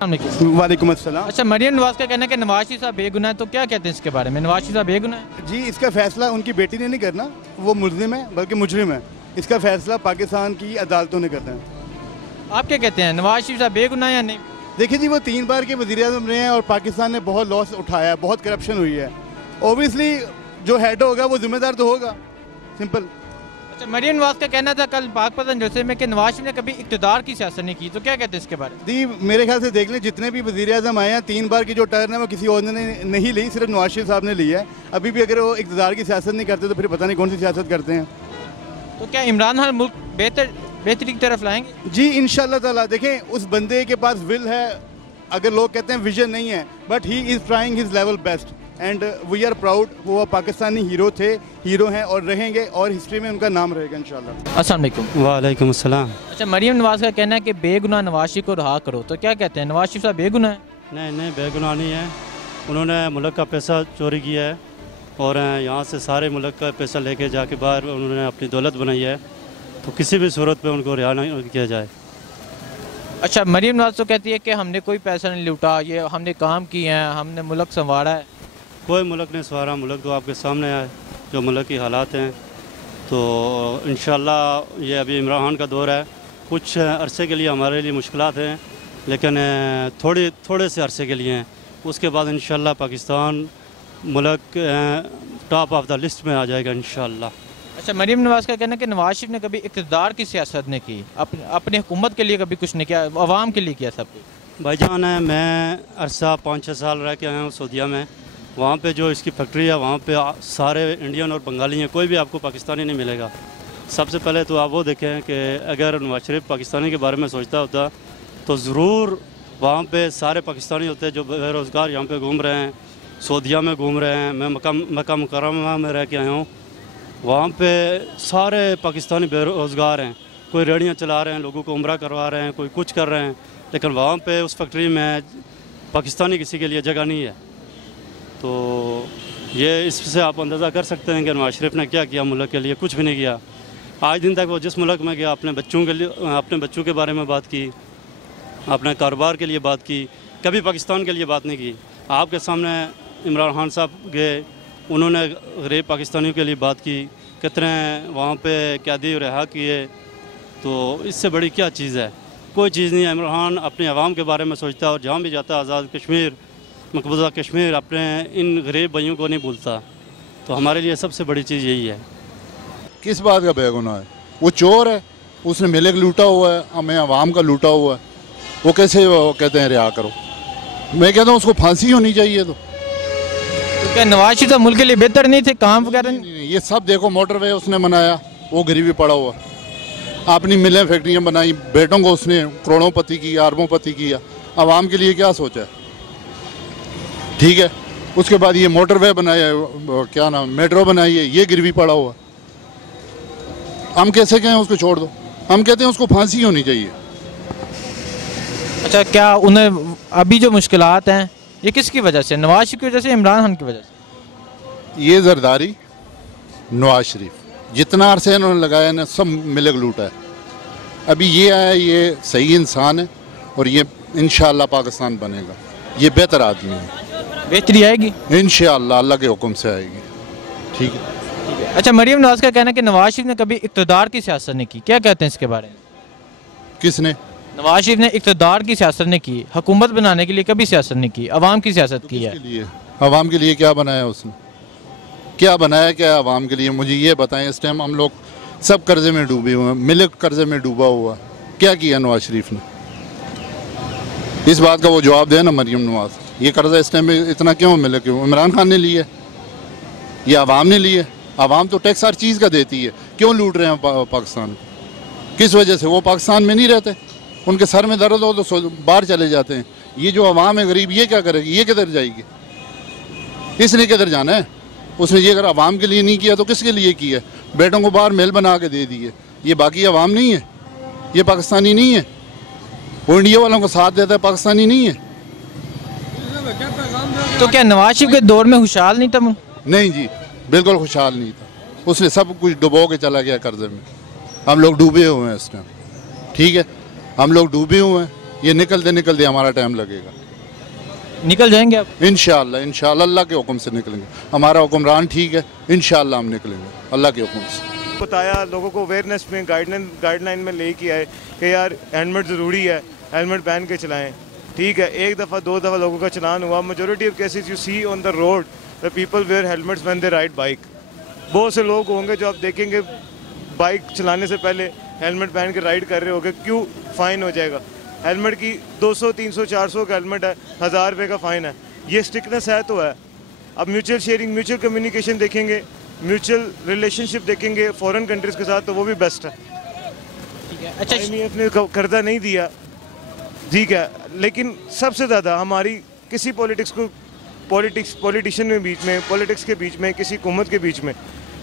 वालेकुम अस्सलाम। अच्छा, मरियम नवाज का कहना है कि नवाज शरीफ साहब बेगुनाह है, तो क्या कहते हैं इसके बारे में? नवाज शरीफ साहब बेगुनाह है? जी, इसका फैसला उनकी बेटी ने नहीं करना, वो मुल्जिम है बल्कि मुजरिम है। इसका फैसला पाकिस्तान की अदालतों ने करना है। आप क्या कहते हैं, नवाज शरीफ साहब बेगुनाह या नहीं? देखिए जी, वो 3 बार के वज़ीर-ए-आज़म रहे हैं और पाकिस्तान ने बहुत लॉस उठाया है, बहुत करप्शन हुई है। ओबियसली जो हेड होगा वो जिम्मेदार तो होगा, सिंपल। अच्छा, मरियम नवाज का कहना था कल पाक-पतन जलसे में कि नवाज शरीफ ने कभी इक़्तिदार की सियासत नहीं की, तो क्या कहते हैं इसके बारे में? जी, मेरे ख्याल से देख लें, जितने भी वज़ीर-ए-आज़म आए हैं 3 बार की जो टर्न है वो किसी और ने नहीं ली, सिर्फ नवाज शरीफ साहब ने ली है। अभी भी अगर वो इक़्तिदार की सियासत नहीं करते तो फिर पता नहीं कौन सी सियासत करते हैं। तो क्या इमरान खान मुल्क बेहतरी की तरफ लाएंगे? जी, इंशाल्लाह ताला। देखें, उस बंदे के पास विल है, अगर लोग कहते हैं विजन नहीं है, but he is trying his level best and we are proud. वो पाकिस्तानी हीरो थे, हीरो हैं और रहेंगे, और हिस्ट्री में उनका नाम रहेगा इंशाल्लाह। अस्सलाम वालेकुम। वालेकुम अस्सलाम। अच्छा, मरियम नवाज का कहना है कि बेगुनाह नवाज शरीफ को रहा करो, तो क्या कहते हैं, नवाज शरीफ साहब बेगुनाह है? नहीं, बेगुनाह नहीं है। उन्होंने मुल्क का पैसा चोरी किया है और यहाँ से सारे मुल्क का पैसा लेके जाके बाहर उन्होंने अपनी दौलत बनाई है, तो किसी भी सूरत पे उनको रिहा नहीं किया जाए। अच्छा, मरियम नवाज तो कहती है कि हमने कोई पैसा नहीं लूटा, ये हमने काम किए हैं, हमने मुल्क संवारा है। कोई मुल्क नहीं संवारा, मुल्क तो आपके सामने है जो मुल्क की हालात हैं। तो इंशाल्लाह ये अभी इमरान खान का दौर है, कुछ अरसे के लिए हमारे लिए मुश्किलात हैं, लेकिन थोड़े से अरसे के लिए हैं। उसके बाद इंशाल्लाह पाकिस्तान मुल्क टॉप ऑफ द लिस्ट में आ जाएगा इंशाल्लाह। अच्छा, मरियम नवाज का कहना है कि नवाज शरीफ ने कभी इक़्तिदार की सियासत नहीं की, अपनी हुकूमत के लिए कभी कुछ नहीं किया, अवाम के लिए किया सब कुछ। भाईजान है, मैं अरसा 5-6 साल रह के आया हूँ सऊदीया में। वहाँ पे जो इसकी फैक्ट्री है, वहाँ पे सारे इंडियन और बंगाली हैं, कोई भी आपको पाकिस्तानी नहीं मिलेगा। सबसे पहले तो आप वो देखें कि अगर नवाज शरीफ पाकिस्तानी के बारे में सोचता होता तो ज़रूर वहाँ पे सारे पाकिस्तानी होते जो बेरोज़गार यहाँ पे घूम रहे हैं, सऊदीया में घूम रहे हैं। मैं मक्का मुकर्रमा में रह के आया हूँ, वहाँ पे सारे पाकिस्तानी बेरोज़गार हैं। कोई रेहड़ियाँ चला रहे हैं, लोगों को उम्रा करवा रहे हैं, कोई कुछ कर रहे हैं, लेकिन वहाँ पे उस फैक्ट्री में पाकिस्तानी किसी के लिए जगह नहीं है। तो ये इससे आप अंदाज़ा कर सकते हैं कि नवाज शरीफ ने क्या किया मुल्क के लिए। कुछ भी नहीं किया। आज दिन तक वो जिस मुल्क में गया, अपने बच्चों के बारे में बात की, अपने कारोबार के लिए बात की, कभी पाकिस्तान के लिए बात नहीं की। आपके सामने इमरान खान साहब गए, उन्होंने गरीब पाकिस्तानियों के लिए बात की, कितने वहाँ पे कैदी रिहा किए। तो इससे बड़ी क्या चीज़ है? कोई चीज़ नहीं है। इमरान खान अपने अवाम के बारे में सोचता है और जहाँ भी जाता है आज़ाद कश्मीर, मकबूजा कश्मीर, अपने इन गरीब भाइयों को नहीं भूलता। तो हमारे लिए सबसे बड़ी चीज़ यही है। किस बात का बेगुनाह है? वो चोर है, उसने मिलक लूटा हुआ है, हमें अवाम का लूटा हुआ है। वो कैसे वो कहते हैं रिहा करो? मैं कहता हूँ उसको फांसी होनी चाहिए। तो क्या नवाज शरीफ साहब मुल्क के लिए बेहतर नहीं थे, काम वगैरह नहीं? ये सब देखो, मोटरवे उसने बनाया, वो गरीबी पड़ा हुआ। अपनी मिलें फैक्ट्रियाँ बनाई, बेटों को उसने करोड़ोंपति किया, अरबोंपति किया। अवाम के लिए क्या सोचा है? ठीक है, उसके बाद ये मोटरवे बनाया, क्या नाम, मेट्रो बनाई है, ये गिरवी पड़ा हुआ। हम कैसे कहें उसको छोड़ दो? हम कहते हैं उसको फांसी होनी चाहिए। अच्छा, क्या उन्हें अभी जो मुश्किलात हैं ये किसकी वजह से, नवाज शरीफ की वजह से, इमरान खान की वजह से? ये जरदारी नवाज शरीफ जितना अरसे इन्होंने लगाया ना, सब मिलक लूटा है। अभी ये आया, ये सही इंसान है और ये इंशाअल्लाह पाकिस्तान बनेगा। ये बेहतर आदमी है, बेहतरी आएगी इंशाअल्लाह, अल्लाह के हुक्म से आएगी। ठीक है। अच्छा, मरियम नवाज का कहना है कि नवाज शरीफ ने कभी इक़्तिदार की सियासत नहीं की, क्या कहते हैं इसके बारे में? किसने? नवाज शरीफ ने इक़्तिदार की सियासत नहीं की, हुकूमत बनाने के लिए कभी सियासत नहीं की, अवाम की सियासत की है। लिए अवाम के लिए क्या बनाया उसने? क्या बनाया क्या अवाम के लिए? मुझे ये बताएं। इस टाइम हम लोग सब कर्जे में डूबे हुए हैं, मिल्क कर्जे में डूबा हुआ। क्या किया नवाज शरीफ ने? इस बात का वो जवाब दे ना मरियम नवाज। ये कर्जा इस टाइम में इतना क्यों मिले? क्यों इमरान खान ने लिया? ये अवाम ने लिए। अवाम तो टैक्स हर चीज़ का देती है, क्यों लूट रहे हैं पाकिस्तान? किस वजह से? वो पाकिस्तान में नहीं रहते, उनके सर में दर्द हो तो बाहर चले जाते हैं। ये जो अवाम है गरीब, ये क्या करेगी? ये किधर जाएगी? इसने किधर जाना है? उसने ये अगर अवाम के लिए नहीं किया तो किसके लिए किया? बेटों को बाहर महल बना के दे दिए। ये बाकी अवाम नहीं है? ये पाकिस्तानी नहीं है? वो इंडिया वालों को साथ देता है, पाकिस्तानी नहीं है? तो क्या नवाज शरीफ के दौर में खुशहाल नहीं था? नहीं जी, बिल्कुल खुशहाल नहीं था। उसने सब कुछ डुबो के चला गया कर्जे में। हम लोग डूबे हुए हैं इस टाइम। ठीक है, हम लोग डूबे हुए हैं। ये निकलते निकलते हमारा टाइम लगेगा। निकल जाएंगे आप? इंशाअल्लाह इंशाअल्लाह अल्लाह के हुक्म से निकलेंगे। हमारा हुक्मरान ठीक है, इंशाअल्लाह हम निकलेंगे अल्लाह के हुक्म से। बताया लोगों को अवेयरनेस में गाइडलाइन में ले किया है कि यार हेलमेट ज़रूरी है, हेलमेट पहन के चलाएं। ठीक है, एक दफ़ा दो दफ़ा लोगों का चलान हुआ। Majority of cases you see on the road the people wear helmets when they ride bike. बहुत से लोग होंगे जो आप देखेंगे बाइक चलाने से पहले हेलमेट पहन के राइड कर रहे होंगे। क्यों? फ़ाइन हो जाएगा। हेलमेट की 200 300 400 का हेलमेट है, 1000 रुपये का फ़ाइन है। ये स्ट्रिक्टनेस है तो है। अब म्यूचुअल शेयरिंग, म्यूचुअल कम्युनिकेशन देखेंगे, म्यूचुअल रिलेशनशिप देखेंगे फॉरेन कंट्रीज़ के साथ, तो वो भी बेस्ट है। ठीक है। अच्छा, IMF ने कर्जा नहीं दिया, ठीक है, लेकिन सबसे ज़्यादा हमारी किसी पॉलिटिशियन के बीच में, पॉलिटिक्स के बीच में, किसी हुकूमत के बीच में,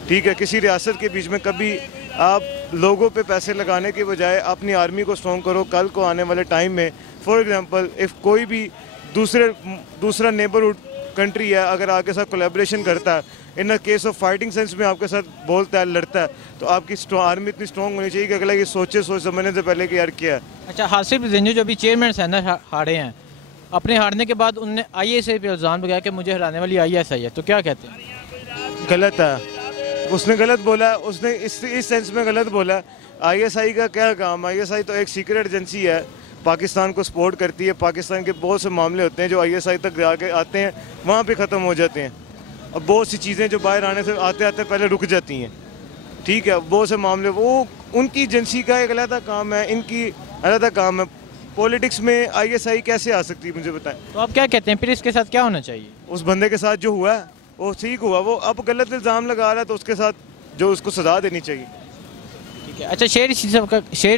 ठीक है, किसी रियासत के बीच में कभी आप लोगों पे पैसे लगाने के बजाय अपनी आर्मी को स्ट्रॉन्ग करो। कल को आने वाले टाइम में फॉर एग्जांपल इफ़ कोई भी दूसरा नेबरहुड कंट्री है अगर आपके साथ कोलैबोरेशन करता है, in a case of fighting sense में आपके साथ बोलता है, लड़ता है, तो आपकी आर्मी इतनी स्ट्रॉन्ग होनी चाहिए कि अगला ये सोच समझने से पहले कि यार क्या है। अच्छा, हासिफ रिजंजो जो अभी चेयरमैन सेनेट हारे हैं, अपने हारने के बाद उन्होंने ISI पे इल्ज़ाम लगाया कि मुझे हराने वाली ISI है, तो क्या कहते हैं? गलत है, उसने गलत बोला, उसने इस सेंस में गलत बोला। ISI का क्या काम? ISI तो एक सीक्रेट एजेंसी है, पाकिस्तान को सपोर्ट करती है। पाकिस्तान के बहुत से मामले होते हैं जो ISI तक जाके आते हैं, वहाँ पे ख़त्म हो जाते हैं, और बहुत सी चीज़ें जो बाहर आने से आते आते पहले रुक जाती हैं। ठीक है, बहुत से मामले वो उनकी एजेंसी का एक अलग काम है, इनकी अलग काम है। पॉलिटिक्स में ISI कैसे आ सकती है, मुझे बताएं। तो आप क्या कहते हैं, फिर इसके साथ क्या होना चाहिए? उस बंदे के साथ जो हुआ है वो ठीक हुआ, वो अब गलत इल्ज़ाम लगा रहा है तो उसके साथ जो उसको सज़ा देनी चाहिए। ठीक है। अच्छा, शेर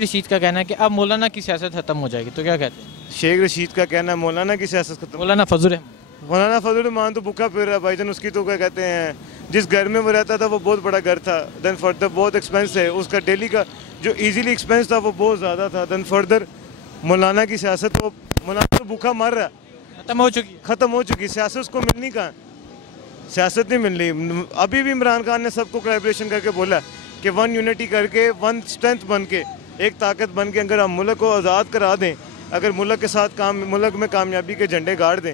रशीद का कहना है कि अब मौलाना की सियासत खत्म हो जाएगी, तो क्या कहते हैं? शेख रशीद का कहना है मौलाना की सियासत खत्म। मौलाना फजल रहमान तो भूखा फिर रहा है भाईजान। उसकी तो क्या कहते हैं, जिस घर में वो रहता था वो बहुत बड़ा घर था, देन फर्दर बहुत एक्सपेंस है उसका, डेली का जो इजीली एक्सपेंस था वो बहुत ज़्यादा था। देन फर्दर मौलाना की सियासत, वो मौलाना तो भूखा मर रहा है, ख़त्म हो चुकी। सियासत उसको मिलनी कहाँ, सियासत नहीं मिल रही। अभी भी इमरान खान ने सबको कोलैबोरेशन करके बोला कि वन यूनिटी करके, वन स्ट्रेंथ बन के, एक ताकत बन के अगर हम मुल्क को आज़ाद करा दें, अगर मुल्क के साथ मुल्क में कामयाबी के झंडे गाड़ दें,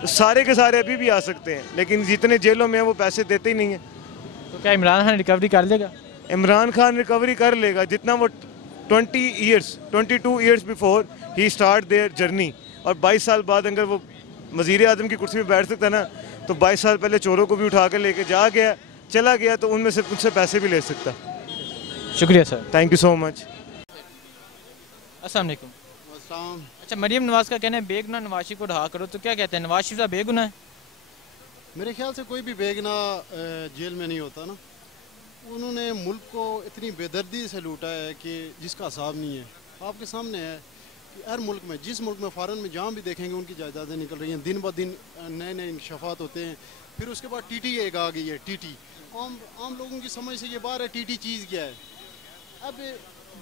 तो सारे के सारे अभी भी आ सकते हैं। लेकिन जितने जेलों में हैं वो पैसे देते ही नहीं हैं। तो क्या इमरान खान रिकवरी कर लेगा? इमरान खान रिकवरी कर लेगा, जितना वो 22 years before he start their journey, और 22 साल बाद अगर वो वज़ीर आज़म की कुर्सी में बैठ सकता है ना, तो 22 साल पहले चोरों को भी उठा कर लेके चला गया, तो उनमें से उनसे पैसे भी ले सकता। शुक्रिया sir, thank you so much. अस्सलाम वालेकुम। अच्छा, मरीम नवाज का कहना है बेगुनाह नवाज शरीफ को रहा करो, तो क्या कहते हैं, नवाज शरीफ बेगुनाह है? मेरे ख्याल से कोई भी बेगुनाह जेल में नहीं होता ना। उन्होंने मुल्क को इतनी बेदर्दी से लूटा है कि जिसका हिसाब नहीं है। आपके सामने है कि हर मुल्क में, जिस मुल्क में फ़ॉरेन में जहाँ भी देखेंगे उनकी जायदादें निकल रही हैं, दिन ब दिन नए नए इंकशाफात होते हैं। फिर उसके बाद TT एक आ गई है। TT आम लोगों की समझ से ये बाहर है, TT चीज़ क्या है। अब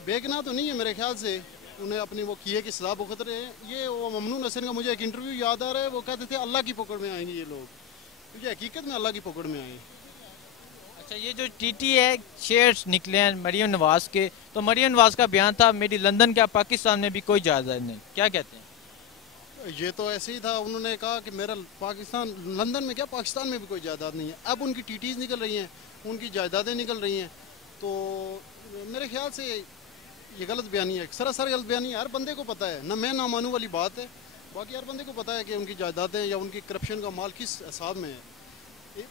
बेगुनाह तो नहीं है मेरे ख्याल से, उन्हें अपनी वो किए की सज़ा भुगत रहे हैं। ये वो ममनून हसन का मुझे एक इंटरव्यू याद आ रहा है, वो कहते थे अल्लाह की पकड़ में आएंगे ये लोग, क्योंकि हकीकत में अल्लाह की पकड़ में आए। अच्छा, ये जो TT है, शेयर्स निकले हैं मरीम नवाज के, तो मरीम नवाज का बयान था मेरी लंदन क्या पाकिस्तान में भी कोई जायदाद नहीं, क्या कहते हैं? ये तो ऐसे ही था, उन्होंने कहा कि मेरा पाकिस्तान, लंदन में क्या पाकिस्तान में भी कोई जायदाद नहीं है। अब उनकी TTs निकल रही हैं, उनकी जायदादें निकल रही हैं, तो मेरे ख्याल से ये गलत बयानी है, सरासर गलत बयानी है। हर बंदे को पता है ना, मैं ना मानूं वाली बात है, बाकी हर बंदे को पता है कि उनकी जायदादें या उनकी करप्शन का माल किस हिसाब में है।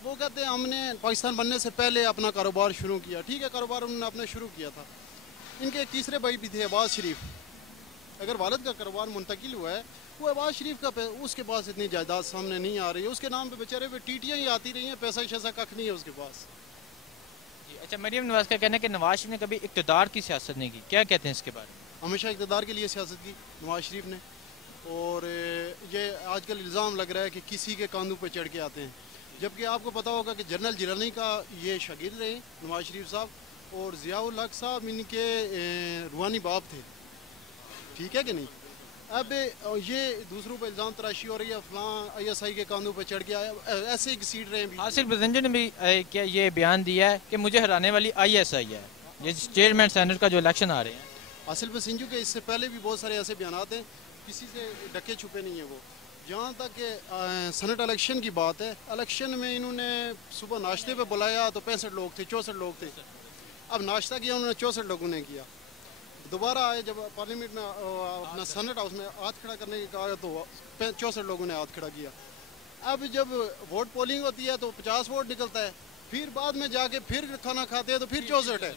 वो कहते हैं हमने पाकिस्तान बनने से पहले अपना कारोबार शुरू किया। ठीक है, कारोबार उन्होंने अपना शुरू किया था। इनके एक तीसरे भाई भी थे, अब्बास शरीफ। अगर वालिद का कारोबार मुंतकिल हुआ है, वो अब्बास शरीफ का उसके पास इतनी जायदाद सामने नहीं आ रही है, उसके नाम पे बेचारे पे TTयाँ ही आती रही हैं, पैसा शैसा कख नहीं है उसके पास। अच्छा, मरीम नवाज का कहना है कि नवाज शरीफ ने कभी इक़्तिदार की सियासत नहीं की, क्या कहते हैं इसके बारे में? हमेशा इक़्तिदार के लिए सियासत की नवाज शरीफ ने, और ये आजकल इल्ज़ाम लग रहा है कि किसी के कांधों पे चढ़ के आते हैं, जबकि आपको पता होगा कि जनरल जिलानी का ये शागिर्द रहे नवाज शरीफ साहब, और ज़ियाउल हक साहब इनके रूहानी बाप थे। ठीक है कि नहीं? अब ये दूसरों पर इल्ज़ाम तराशी हो रही है, फलां ISI के कांधों पर चढ़ के आया, ऐसे ही घसीट रहे हैं। हासिफ रिजंजो ने भी क्या ये बयान दिया है कि मुझे हराने वाली ISI है, ये चेयरमैन सेनेट का जो इलेक्शन आ रहे हैं? आसिफ अली सिंजू के इससे पहले भी बहुत सारे ऐसे बयान हैं, किसी से ढके छुपे नहीं है वो। जहाँ तक कि सेनेट इलेक्शन की बात है, इलेक्शन में इन्होंने सुबह नाश्ते पे बुलाया तो 65 लोग थे, 64 लोग थे। अब नाश्ता किया उन्होंने 64 लोगों ने किया। दोबारा आए जब पार्लियामेंट में अपना सेनेट हाउस में हाथ खड़ा करने की कहा तो 64 लोगों ने हाथ खड़ा किया। अब जब वोट पोलिंग होती है तो 50 वोट निकलता है, फिर बाद में जाके फिर खाना खाते हैं तो फिर 64 है।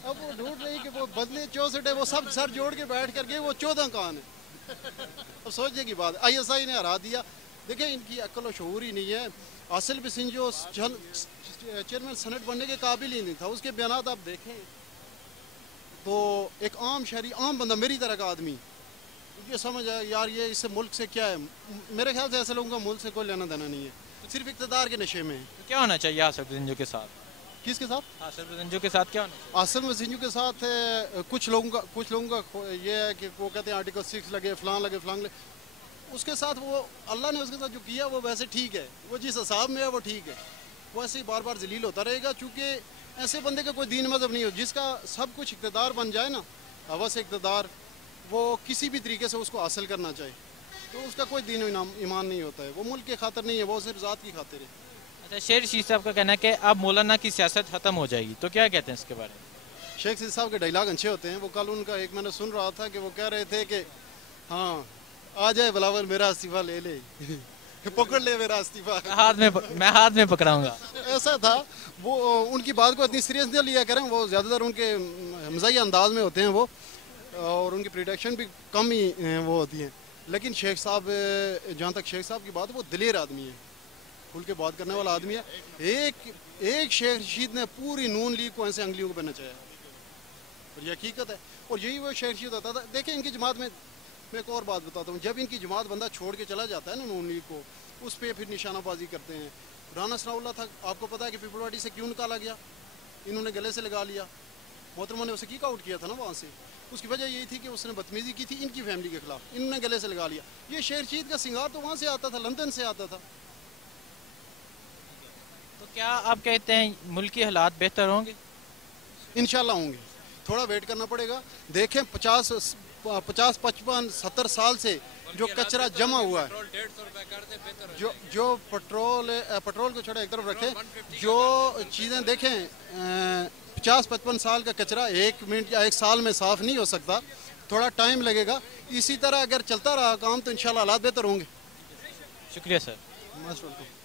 अब वो ढूंढ रही कि वो बदले 64 है, वो सब सर जोड़ के बैठ करके वो 14 कहाँ है। अब सोचने की बात, ISI ने हरा दिया। देखिए इनकी अक्ल और शऊर ही नहीं है। आसिफ अली सिंजू चेयरमैन सेनेट बनने के काबिल ही नहीं था। उसके बयान आप देखें तो एक आम शहरी, आम बंदा, मेरी तरह का आदमी ये समझ आए यार ये इससे मुल्क से क्या है। मेरे ख्याल से ऐसे लोगों का मुल्क से कोई लेना देना नहीं है, सिर्फ इक़्तिदार के नशे में है। तो क्या होना चाहिए आसिफ अली सिंजू के साथ? किसके साथ? आसिफ अली सिंजू के साथ क्या होना चाहिए? आसिफ अली सिंजू के साथ कुछ लोगों का ये है कि वो कहते हैं आर्टिकल 6 लगे, फलां लगे, फलां लगे। उसके साथ वो अल्लाह ने उसके साथ जो किया वो वैसे ठीक है, वो जिस हिसाब में है वो ठीक है। वो ऐसे ही बार बार जलील होता रहेगा, चूँकि ऐसे बंदे का कोई दीन मजहब नहीं हो। जिसका सब कुछ इक़्तिदार बन जाए ना, हवा से इक़्तिदार, वो किसी भी तरीके से उसको हासिल करना चाहे तो उसका कोई दीन ईमान नहीं होता है। वो मुल्क के खातिर नहीं है, वो सिर्फ ज़ात की खातिर है। अच्छा, शेर शीख साहब का कहना है कि अब मौलाना की सियासत ख़त्म हो जाएगी, तो क्या कहते हैं इसके बारे में? शेख रशीद साहब के डायलॉग अच्छे होते हैं। वो कल उनका एक मैंने सुन रहा था कि वो कह रहे थे कि हाँ आ जाए बिलावल मेरा इस्तीफ़ा ले ले पकड़ ले मेरा इस्तीफ़ा, मैं हाथ में पकड़ाऊंगा। ऐसा था। वो उनकी बात को इतनी सीरियस नहीं लिया करें, वो ज़्यादातर उनके मज़ाहिया अंदाज में होते हैं वो, और उनकी प्रोडक्शन भी कम ही वो होती हैं। लेकिन शेख साहब, जहाँ तक शेख साहब की बात है, वो दिलेर आदमी है, खुल के बात करने वाला आदमी है। एक शेख रशीद ने पूरी नून लीग को ऐसे अंगलियों को नचाया, और ये हकीकत है। और यही वो शेख रशीद होता था। देखिए इनकी जमात में मैं एक और बात बताता हूँ, जब इनकी जमात बंदा छोड़ के चला जाता है ना नून लीग को, उस पर फिर निशानाबाजी करते हैं। राना सनाउल्लाह था, आपको पता है कि पीपल पार्टी से क्यों निकाला गया? इन्होंने गले से लगा लिया, मोहतरमा ने उसे किक आउट किया था ना वहाँ से। उसकी वजह यही थी कि उसने बदतमीजी की थी इनकी फैमिली के खिलाफ, इन्होंने गले से लगा लिया। ये शेर रशीद का सिंगार तो वहाँ से आता था, लंदन से आता था। तो क्या आप कहते हैं मुल्क के हालात बेहतर होंगे? इंशाल्लाह होंगे, थोड़ा वेट करना पड़ेगा। देखें 50, 55, 70 साल से जो कचरा जमा हुआ है, जो पेट्रोल को छोड़ा एक तरफ रखें, जो चीज़ें देखें 50-55 साल का कचरा 1 मिनट या 1 साल में साफ़ नहीं हो सकता, थोड़ा टाइम लगेगा। इसी तरह अगर चलता रहा काम तो इंशाल्लाह हालात बेहतर होंगे। शुक्रिया सर। Most welcome.